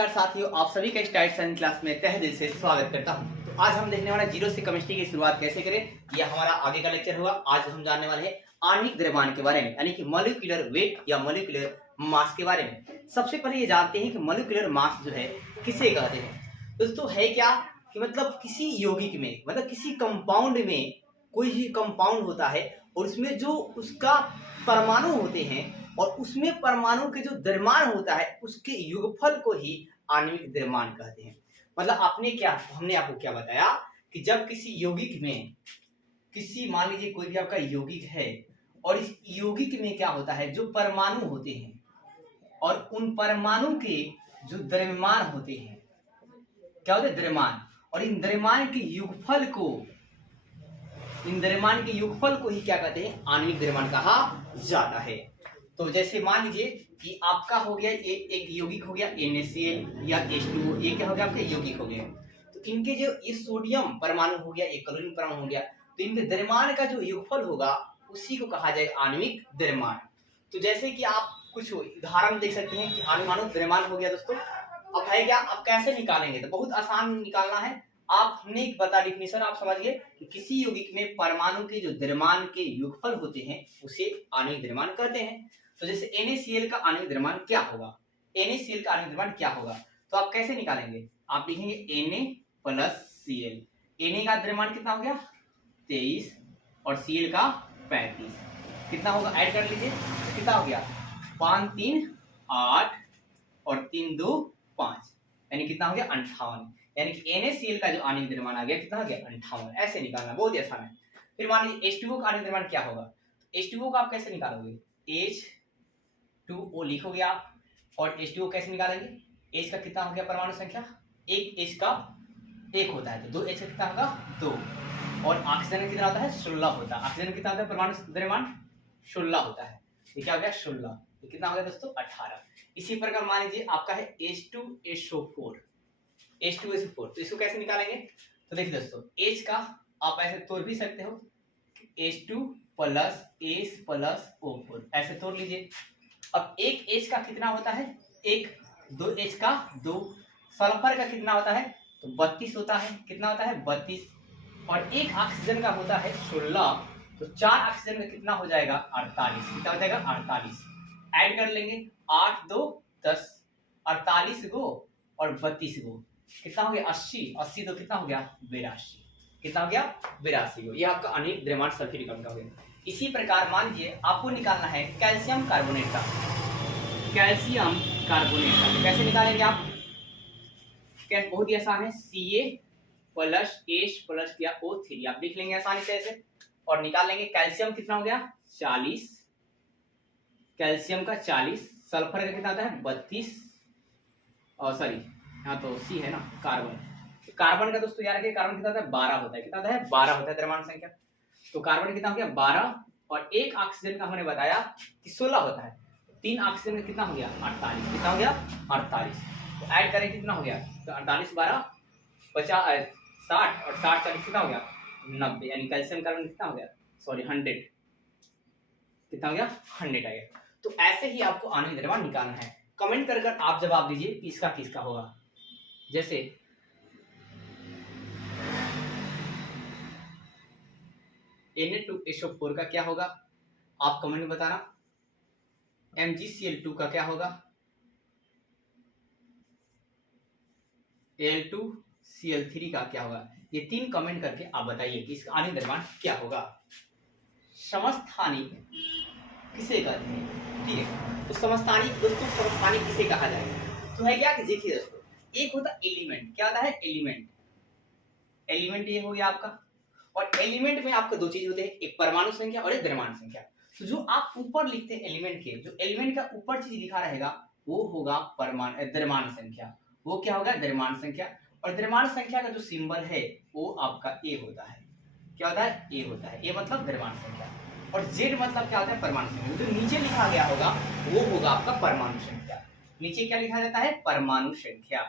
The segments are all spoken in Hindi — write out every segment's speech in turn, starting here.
नमस्कार साथियों, आप सभी का स्टार्ट साइंस क्लास में तहे दिल से स्वागत करता हूं। तो आज हम देखने वाले जीरो से केमिस्ट्री की शुरुआत कैसे करें, यह हमारा आगे का लेक्चर होगा। आज हम जानने वाले हैं आणविक द्रव्यमान के बारे में, यानी कि मॉलिक्यूलर वेट या मॉलिक्यूलर मास के बारे में। सबसे पहले ये जानते हैं कि मॉलिक्यूलर मास जो है किसे कहते हैं। दोस्तों है क्या कि मतलब किसी यौगिक में, मतलब किसी कंपाउंड में कोई भी कंपाउंड होता है और उसमें जो उसका परमाणु होते हैं और उसमें परमाणु के जो द्रव्यमान होता है उसके योगफल को ही आणविक द्रव्यमान कहते हैं। मतलब हमने आपको क्या बताया कि जब किसी यौगिक में मान लीजिए कोई भी आपका यौगिक है और इस यौगिक में क्या होता है, जो परमाणु होते हैं और उन परमाणु के जो द्रव्यमान होते हैं, क्या होते हैं द्रव्यमान, और इन द्रव्यमान के योगफल को ही क्या कहते हैं, आणविक द्रव्यमान कहा जाता है। तो जैसे मान लीजिए कि आपका हो गया एक यौगिक हो गया NaCl या H2O, ये क्या हो गया आपके यौगिक हो गया। तो इनके जो ये सोडियम परमाणु हो गया, एक क्लोरीन परमाणु हो गया, तो इनके द्रव्यमान का जो योगफल होगा उसी को कहा जाएगा आणविक द्रव्यमान। तो जैसे कि आप कुछ उदाहरण देख सकते हैं कि आणविक द्रव्यमान हो गया दोस्तों। अब है क्या, अब कैसे निकालेंगे, तो बहुत आसान निकालना है। हमने एक बता डिफिनेशन आप समझिए कि किसी यौगिक में परमाणु के जो द्रव्यमान के योगफल होते हैं उसे आणविक द्रव्यमान कहते हैं। तो जैसे NaCl का आणविक द्रव्यमान क्या होगा, NaCl का आणविक द्रव्यमान क्या होगा, तो आप कैसे निकालेंगे, आप लिखेंगे Na प्लस Cl। Na का द्रव्यमान कितना हो गया 23 और Cl का 35, कितना होगा ऐड कर लीजिए, कितना हो गया 5 3 8 और 3 2 5, यानी कितना हो गया 58, यानी कि NaCl का जो आणविक द्रव्यमान आ गया कितना हो गया 58। ऐसे निकालना बहुत ही आसान है। फिर मान लीजिए H2O का आणविक द्रव्यमान क्या होगा, H2O का आप कैसे निकालोगे, H2O लिखोगे आप, और H2O कैसे निकालेंगे, H का कितना हो गया परमाणु संख्या, एक H का 1 होता है, तो 2 H का कितना होगा 2, और ऑक्सीजन कितना होता है 16 होता है। ऑक्सीजन कितना होता है परमाणु द्रव्यमान 16 होता है, ये क्या हो गया 16, ये कितना हो गया दोस्तों 18। इसी प्रकार मान लीजिए आपका है H2SO4, तो इसको कैसे निकालेंगे, तो देखिए दोस्तों H का आप ऐसे तोड़ भी सकते हो, H2 plus H plus O4 ऐसे तोड़ लीजिए। अब एक H का कितना होता है, एक 2 H का 2, सल्फर का कितना होता है तो 32 होता है, कितना होता है 32, और एक ऑक्सीजन का होता है 16, तो 4 ऑक्सीजन का कितना हो जाएगा 48, कितना हो जाएगा 48, ऐड कर लेंगे 8 2 10, 48 गो और 32 गो, कितना हो गया 80, 80 तो कितना हो गया 82, कितना हो गया 82 गो। ये आपका आणविक द्रव्यमान सल्फ्यूरिक अम्ल का हो गया। इसी प्रकार मान लीजिए आपको निकालना है कैल्शियम कार्बोनेट का, तो कैसे निकालेंगे आप, क्या बहुत ही आसान है, Ca प्लस H प्लस किया O3 आप लिख लेंगे आसानी से ऐसे, और निकाल लेंगे कैल्शियम कितना हो गया 40, कैल्शियम का 40, सल्फर का कितना होता है 32, और सॉरी यहाँ तो C है ना, कार्बन का दोस्तों याद रखिए कार्बन कितना होता है 12 होता है, कितना होता है 12 होता है द्रव्यमान संख्या। तो कार्बन कितना हो गया 12, और एक ऑक्सीजन का हमने बताया कि 16 होता है, 3 ऑक्सीजन का कितना हो गया 48, कितना हो गया 48, तो ऐड करें कितना हो गया, तो 48 12 50 60 और 60 40 कितना हो गया 90, यानी कैल्शियम कार्बन कितना हो गया 100, कितना हो गया 100 आ गया। तो ऐसे ही आपको आणविक द्रव्यमान निकालना है। कमेंट कर आप जवाब दीजिए किसका किसका होगा। जैसे Na2SO4 का क्या होगा आप कमेंट में बताना, MgCl2 का क्या होगा, Al2Cl3 का क्या होगा, ये 3 कमेंट करके आप बताइए कि इसका आणविक द्रव्यमान क्या होगा। समस्थानिक किसे कहते हैं, ठीक है, तो समस्थानिक दोस्तों समस्थानिक किसे कहा जाएगा, तो है क्या कि देखिए दोस्तों, एक होता एलिमेंट, क्या होता है एलिमेंट ये हो गया आपका, और एलिमेंट में आपको 2 चीज होते हैं, एक परमाणु संख्या और एक द्रव्यमान संख्या। तो जो आप ऊपर लिखते हैं एलिमेंट के, जो एलिमेंट का ऊपर चीज लिखा रहेगा वो होगा द्रव्यमान संख्या, वो क्या होगा द्रव्यमान संख्या, और द्रव्यमान संख्या का जो सिंबल है वो आपका A होता है, क्या होता है A होता है, A मतलब द्रव्यमान संख्या, और Z मतलब क्या होता है परमाणु संख्या। जो नीचे लिखा गया होगा वो होगा आपका परमाणु संख्या, नीचे क्या लिखा जाता है परमाणु संख्या,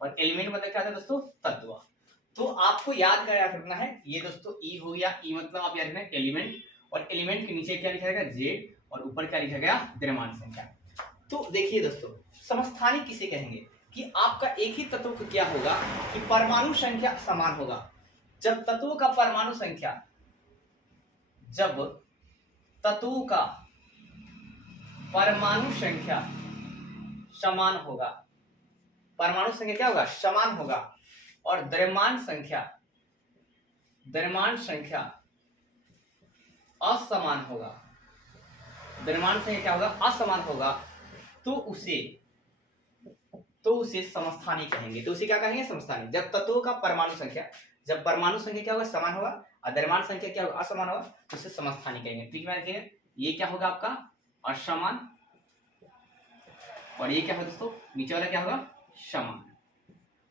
और एलिमेंट मतलब क्या होता है दोस्तों तत्व। तो आपको याद करना है ये दोस्तों E हो गया, E मतलब आप याद रखना एलिमेंट, और एलिमेंट के नीचे क्या लिखा जाएगा Z, और ऊपर क्या लिखा गया द्रव्यमान संख्या। तो देखिए दोस्तों, समस्थानिक किसे कहेंगे कि आपका एक ही तत्व का क्या होगा कि परमाणु संख्या समान होगा। जब तत्वों का परमाणु संख्या, जब तत्वों का परमाणु संख्या समान होगा, परमाणु संख्या क्या होगा, समान होगा, और द्रव्यमान संख्या असमान होगा, द्रव्यमान संख्या क्या होगा, असमान होगा, तो उसे समस्थानिक कहेंगे। तो उसे क्या कहेंगे, समस्थानिक। जब तत्वों का परमाणु संख्या, जब परमाणु संख्या क्या होगा, समान होगा, और द्रव्यमान संख्या क्या होगा, असमान होगा, तो उसे समस्थानिक कहेंगे। ठीक है, ये क्या होगा आपका असमान, और ये क्या होगा दोस्तों, नीचे वाला क्या होगा, समान।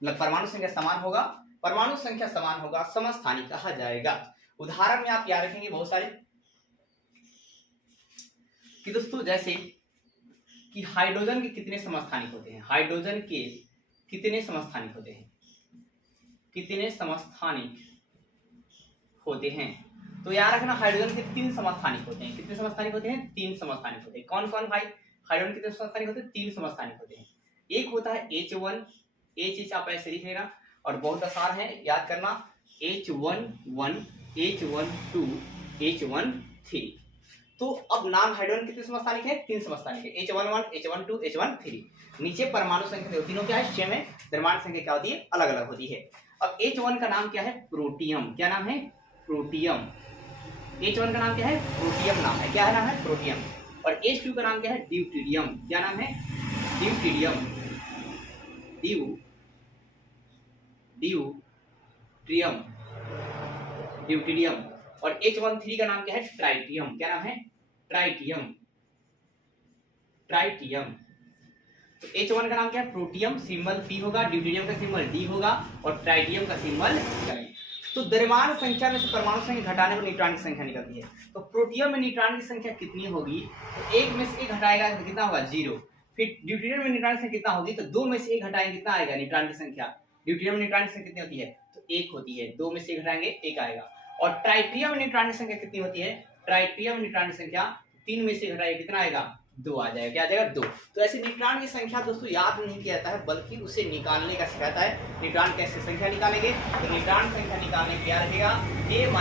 मतलब परमाणु संख्या समान होगा, परमाणु संख्या समान होगा, समस्थानिक कहा जाएगा। उदाहरण में आप याद रखेंगे बहुत सारे कि दोस्तों, जैसे कि हाइड्रोजन के कितने समस्थानिक होते हैं, हाइड्रोजन के कितने समस्थानिक होते हैं, कितने समस्थानिक होते हैं। तो याद रखना, हाइड्रोजन के 3 समस्थानिक होते हैं। कितने समस्थानिक होते हैं, 3 समस्थानिक होते हैं। कौन कौन भाई, हाइड्रोजन कितने समस्थानिक होते हैं, 3 समस्थानिक होते हैं। एक होता है H1, H आप ऐसे लिख लेना, और बहुत आसान है याद करना, H11, H12, H13। तो अब नाम हाइड्रोजन कितने समस्थानिक है, 3 समस्थानिक है, H11, H12, H13। नीचे परमाणु संख्या तीनों क्या है, सेम है, द्रव्यमान संख्या क्या होती है, अलग अलग होती है। अब H1 का नाम क्या है, प्रोटियम। क्या नाम है, प्रोटियम। H1 का नाम क्या है, प्रोटियम नाम है। क्या है नाम है, प्रोटियम। और H2 का नाम क्या है, ड्यूटेरियम। क्या नाम है, ड्यूटेरियम, ड्यूटेरियम। और H13 का नाम क्या है, ट्राइटियम। क्या नाम है, ट्राइटियम। तो H1 का नाम क्या है, प्रोटियम, सिंबल P होगा, ड्यूटेरियम का सिंबल D होगा, और ट्राइटियम का सिंबल L। तो द्रव्यमान संख्या में से परमाणु संख्या घटाने पर न्यूट्रॉन की संख्या निकलती है। तो प्रोटियम में न्यूट्रॉन की संख्या कितनी होगी, तो 1 में से 1 घटाएगा तो कितना होगा, 0। फिर ड्यूटेरियम में न्यूट्रॉन की संख्या कितना होगी, तो 2 में से 1 घटाएंगे कितना आएगा, न्यूट्रॉन की संख्या। ड्यूटेरियम में न्यूट्रॉन की संख्या कितनी होती है, तो 1 होती है, 2 में से 1 घटाएंगे 1 आएगा। और ट्राइटियम में न्यूट्रॉन की संख्या कितनी होती है, ट्राइटियम में न्यूट्रॉन की संख्या 3 में से घटाएगा कितना आएगा, 2 आ जाएगा। क्या आ जाएगा, 2। तो ऐसे न्यूट्रॉन की संख्या दोस्तों याद नहीं किया जाता है, बल्कि उसे निकालने का सिखाता है। न्यूट्रॉन कैसे संख्या निकालेंगे, तो न्यूट्रॉन संख्या निकालने के याद रखिएगा A - Z,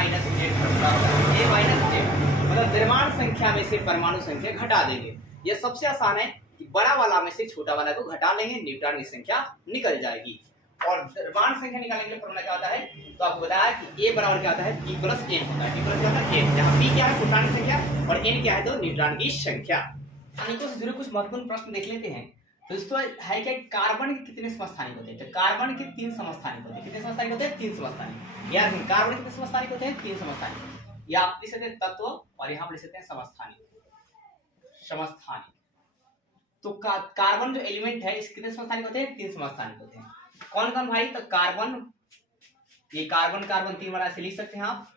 मतलब द्रव्यमान संख्या में से परमाणु संख्या घटा देंगे। यह सबसे आसान है कि बड़ा वाला में से छोटा वाला को घटा लेंगे, न्यूट्रॉन की संख्या निकल जाएगी। और द्रव्यमान संख्या निकालने के लिए फॉर्मूला क्या होता है, तो आपको बताया कि A बराबर क्या होता है, P + N होता है। P + क्या होता है, N, जहाँ P क्या है, प्रोटॉन की संख्या, और N क्या है, तो न्यूट्रॉन की संख्या। अनेकों से जुड़े कुछ महत्वपूर्ण प्रश्न देख लेते हैं। दोस्तों है क्या, कार्बन के कितने समस्थानिक होते हैं, तो कार्बन के 3 समस्थानिक होते हैं। कितने समस्थानिक होते हैं, 3 समस्थानिक। यार कार्बन कितने समस्थानिक होते हैं, 3 समस्थानिक। या आप लिख सकते हैं तत्व, और यहाँ पर लिख सकते हैं समस्थानिक। तो कार्बन जो एलिमेंट है, इसके कितने समस्थानिक होते हैं, 3 समस्थानिक होते हैं। कौन कौन भाई, तो कार्बन, ये कार्बन 3 बार ऐसे लिख सकते हैं आप।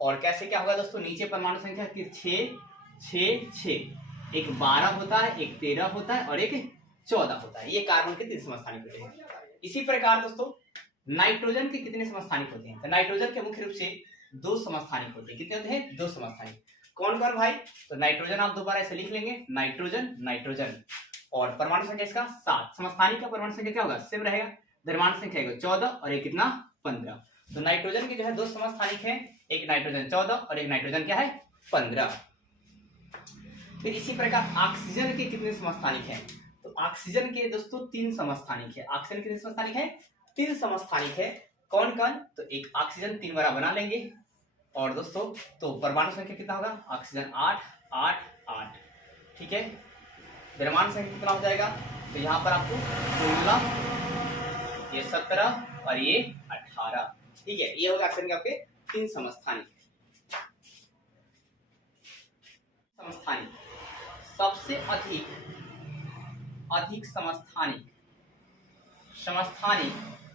और कैसे क्या होगा दोस्तों, नीचे परमाणु संख्या 6 6 6, एक 12 होता है, एक 13 होता है, और एक 14 होता है। ये कार्बन के 3 समस्थानिक होते हैं। इसी प्रकार दोस्तों नाइट्रोजन के कितने समस्थानिक होते हैं, तो नाइट्रोजन के मुख्य रूप से 2 समस्थानिक होते हैं। कितने होते हैं, 2 समस्थानिक। कौन कौन भाई, तो नाइट्रोजन आप दोबारा ऐसे लिख लेंगे, नाइट्रोजन, और परमाणु संख्या इसका 7। समस्थानिक का परमाणु संख्या क्या होगा, सेम रहेगा, द्रव्यमान संख्या 14, और एक कितना, 15। तो नाइट्रोजन के जो है 2 समस्थानिक हैं, एक नाइट्रोजन 14 और एक नाइट्रोजन क्या है, 15। फिर इसी प्रकार ऑक्सीजन के कितने समस्थानिक हैं, तो ऑक्सीजन के दोस्तों 3 समस्थानिक है। ऑक्सीजन कितने समस्थानिक है, 3 समस्थानिक है। कौन कौन, तो एक ऑक्सीजन 3 बार बना लेंगे, और दोस्तों तो परमाणु संख्या कितना होगा, ऑक्सीजन 8 8 8, ठीक है। द्रव्यमान संख्या कितना हो जाएगा, तो यहाँ पर आपको 16, ये 17 और ये 18, ठीक है। ये होगा ऑक्सीजन के आपके 3 समस्थानिक। सबसे अधिक समस्थानिक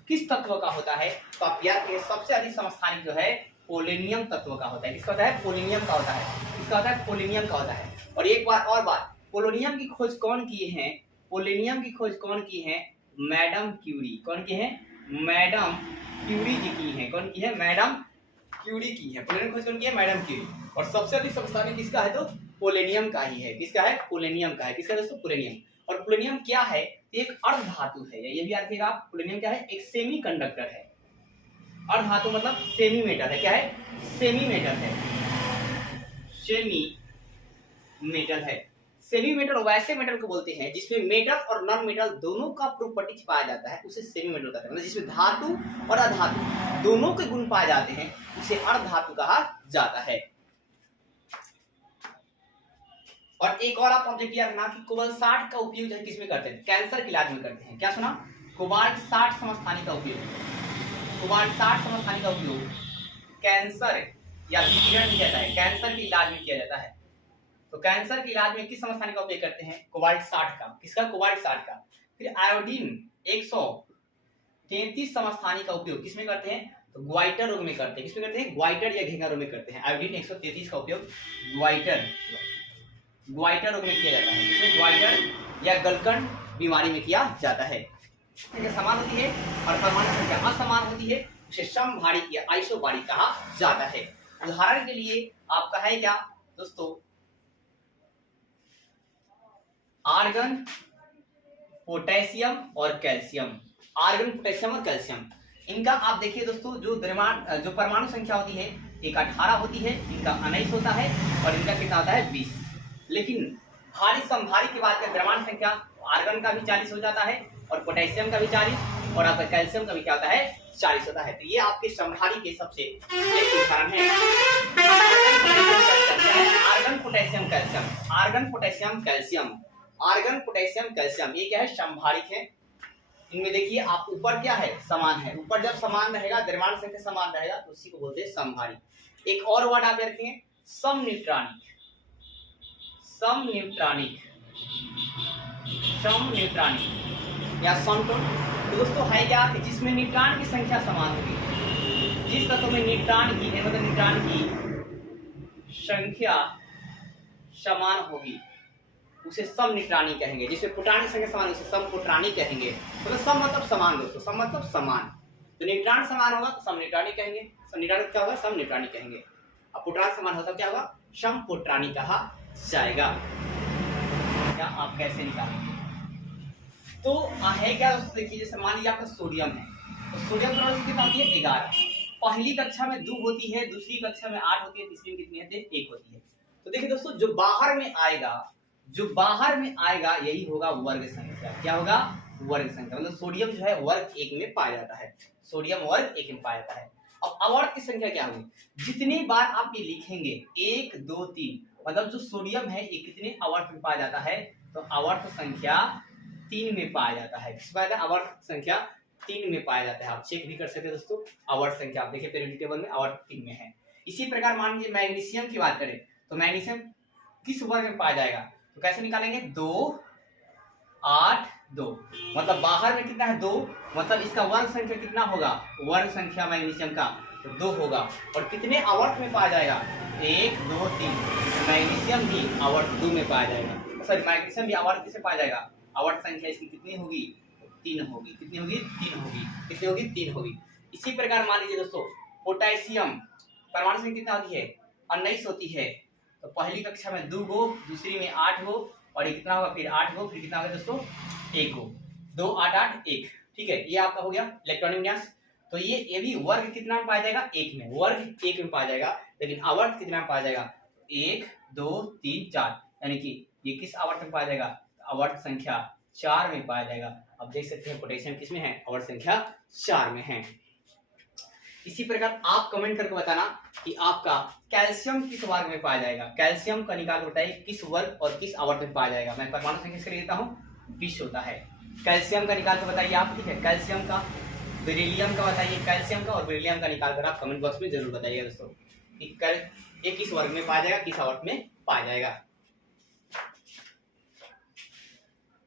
किस तत्व का होता है, तो आप याद करिए सबसे अधिक समस्थानिक जो है पोलोनियम तत्व का होता है। किसका होता है, पोलोनियम का होता है। किसका होता है, पोलोनियम का होता है। और एक बार और बात, पोलोनियम की खोज कौन की है, पोलोनियम की खोज कौन की है, मैडम क्यूरी। कौन की है, मैडम क्यूरी जी की है। कौन की है, मैडम क्यूरी की है। पोलोनियम खोज कौन की है, मैडम क्यूरी। और सबसे अधिक समस्थानिक किसका है, तो पोलोनियम का ही है। किसका है, पोलोनियम का है। किसका दोस्तों, पोलोनियम। और प्लूटोनियम क्या है, एक अर्ध धातु है, ये भी याद रखिएगा आप, प्लूटोनियम क्या है, एक सेमी कंडक्टर है। अर्ध धातु मतलब सेमी मेटल है, क्या है, सेमी मेटल है, सेमी मेटल है। सेमी मेटल वैसे मेटल को बोलते हैं जिसमें मेटल और नॉन मेटल दोनों का प्रॉपर्टी पाया जाता है, उसे सेमी मेटल कहते हैं। मतलब जिसमें धातु और अधातु दोनों के गुण पाए जाते हैं उसे अर्ध धातु कहा जाता है। और एक और आप ऑब्जेक्ट याद रखना कि कोबाल्ट 60 का उपयोग जो है किसमें करते हैं, कैंसर के इलाज में करते हैं। क्या सुना, कोबाल्ट 60 समस्थानिक का उपयोग, कोबाल्ट 60 समस्थानिक का उपयोग कैंसर या विकिरण किया जाता है, कैंसर के इलाज में किया जाता है। तो कैंसर के इलाज में किस समस्थानिक का उपयोग करते हैं, कोबाल्ट 60 का। किसका, कोबाल्ट 60 का। फिर आयोडीन 133 समस्थानिक का उपयोग किसमें करते हैं, तो ग्वाइटर रोग में करते हैं। किसमें करते हैं, ग्वाइटर या घेंगा रोग में करते हैं। आयोडीन 133 का उपयोग ग्वाइटर रोग में किया जाता है। इसमें ग्वाइटर या गलकंड बीमारी में किया जाता है। समान होती है और परमाणु संख्या असमान होती है, उसे समभारिक या आइसोबारिक कहा जाता है। उदाहरण के लिए आपका है क्या दोस्तों, आर्गन, पोटेशियम और कैल्शियम। आर्गन, पोटेशियम और कैल्शियम, इनका आप देखिए दोस्तों, जो जो परमाणु संख्या होती है एक 18 होती है, इनका 19 होता है और इनका कितना होता है 20। लेकिन भारी समभारी की बात करें, द्रव्यमान संख्या आर्गन का भी 40 हो जाता है और पोटेशियम का भी 40 और आपका कैल्शियम का भी क्या होता है 40 होता है। तो ये आपके समभारी के सबसे एक उदाहरण है। Argon, potassium, calcium, argon, potassium, calcium, argon, potassium, calcium, ये क्या है, समभारिक है। इनमें देखिए आप ऊपर क्या है, समान है। ऊपर जब समान रहेगा, द्रव्यमान संख्या समान रहेगा तो उसी को बोलते हैं समभारिक। एक और वर्ड आप रखेंगे, समन्यूट्रॉनिक, समन्यूट्रॉनिक, समन्यूट्रॉनिक या समतोल। तो दोस्तों है क्या कि जिसमें न्यूट्रॉन की संख्या समान होगी, जिस तत्व में न्यूट्रॉन की मतलब न्यूट्रॉन की संख्या समान होगी उसे समन्यूट्रॉनिक कहेंगे। जिसमें प्रोटॉन की संख्या समान उसे समप्रोटॉनिक कहेंगे। तो सम मतलब समान दोस्तों, सम मतलब समान। तो न्यूट्रॉन समान होगा तो समन्यूट्रॉनिक कहेंगे, समन्यूट्रॉनिक क्या होगा, समन्यूट्रॉनिक कहेंगे। अब प्रोटॉन समान होता क्या होगा, समप्रोटॉनिक कहा जाएगा। क्या आप कैसे निकालेंगे, तो है क्या दोस्तों, देखिए जैसे मान लीजिए आपका सोडियम है, तो सोडियम कितना होती है 11। पहली कक्षा में 2 होती है, दूसरी कक्षा में 8 होती है, तीसरी में कितनी होती है 1 होती है। तो देखिए दोस्तों जो बाहर में आएगा, जो बाहर में आएगा यही होगा वर्ग संख्या। क्या होगा, वर्ग संख्या। मतलब सोडियम जो है वर्ग 1 में पाया जाता है, सोडियम वर्ग 1 में पाया जाता है। अब आवर्त की संख्या क्या होगी, जितनी बार आप ये लिखेंगे 1 2 3, मतलब जो सोडियम है ये कितने आवर्त में पाया जाता है, तो आवर्त संख्या 3 में पाया जाता है। किस पाया जाता है, आवर्त संख्या 3 में पाया जाता है। आप चेक भी कर सकते हैं दोस्तों, आवर्त संख्या आप देखिए पीरियोडिक टेबल में आवर्त 3 में है। इसी प्रकार मान लीजिए मैग्नीशियम की बात करें तो मैग्नीशियम किस वर्ग में पाया जाएगा, तो कैसे निकालेंगे, 2 8 2, मतलब बाहर में कितना है 2, मतलब इसका वर्ग संख्या कितना होगा, वर्ग संख्या मैग्नीशियम का तो 2 होगा। और कितने आवर्त में पाया जाएगा, 1 2 3, मैग्नीशियम भी आवर्त 2 में पाया जाएगा। सॉरी मैग्नीशियम भी आवर्त किसे पाया जाएगा, आवर्त संख्या इसकी कितनी होगी, 3 होगी। कितनी होगी, 3 होगी। कितनी होगी, 3 होगी। इसी प्रकार मान लीजिए दोस्तों पोटेशियम, परमाणु संख्या कितना होती है 19 होती है। तो पहली कक्षा में 2 गो, दूसरी में 8 गो और ये कितना होगा, फिर 8 गो, फिर कितना होगा दोस्तों 1 गो, 2 8 8 1। ठीक है, ये आपका हो गया इलेक्ट्रॉनिक विन्यास। तो ये भी वर्ग कितना में पाया जाएगा, 1 में, वर्ग 1 में पाया जाएगा। लेकिन आवर्त कितना में पाया जाएगा, 1 2 3 4, यानी कि ये किस आवर्त में पाया जाएगा, आवर्त संख्या 4 में पाया जाएगा। अब देख सकते हैं पोटेशियम किस में है, आवर्त संख्या 4 में है। इसी प्रकार आप कमेंट करके बताना कि आपका कैल्शियम किस वर्ग में पाया जाएगा। कैल्शियम का निकाल बताइए किस वर्ग और किस आवर्त में पाया जाएगा। मैं परमाणु संख्या इसके लिए देता हूँ 20 होता है। कैल्शियम का निकाल कर बताइए आप, ठीक है, कैल्शियम का, बेरिलियम का बताइए, कैल्शियम का और बेरिलियम का निकाल कर आप कमेंट बॉक्स में जरूर बताइएगा दोस्तों कि ये किस वर्ग में पाया जाएगा, किस आवर्त में पाया जाएगा।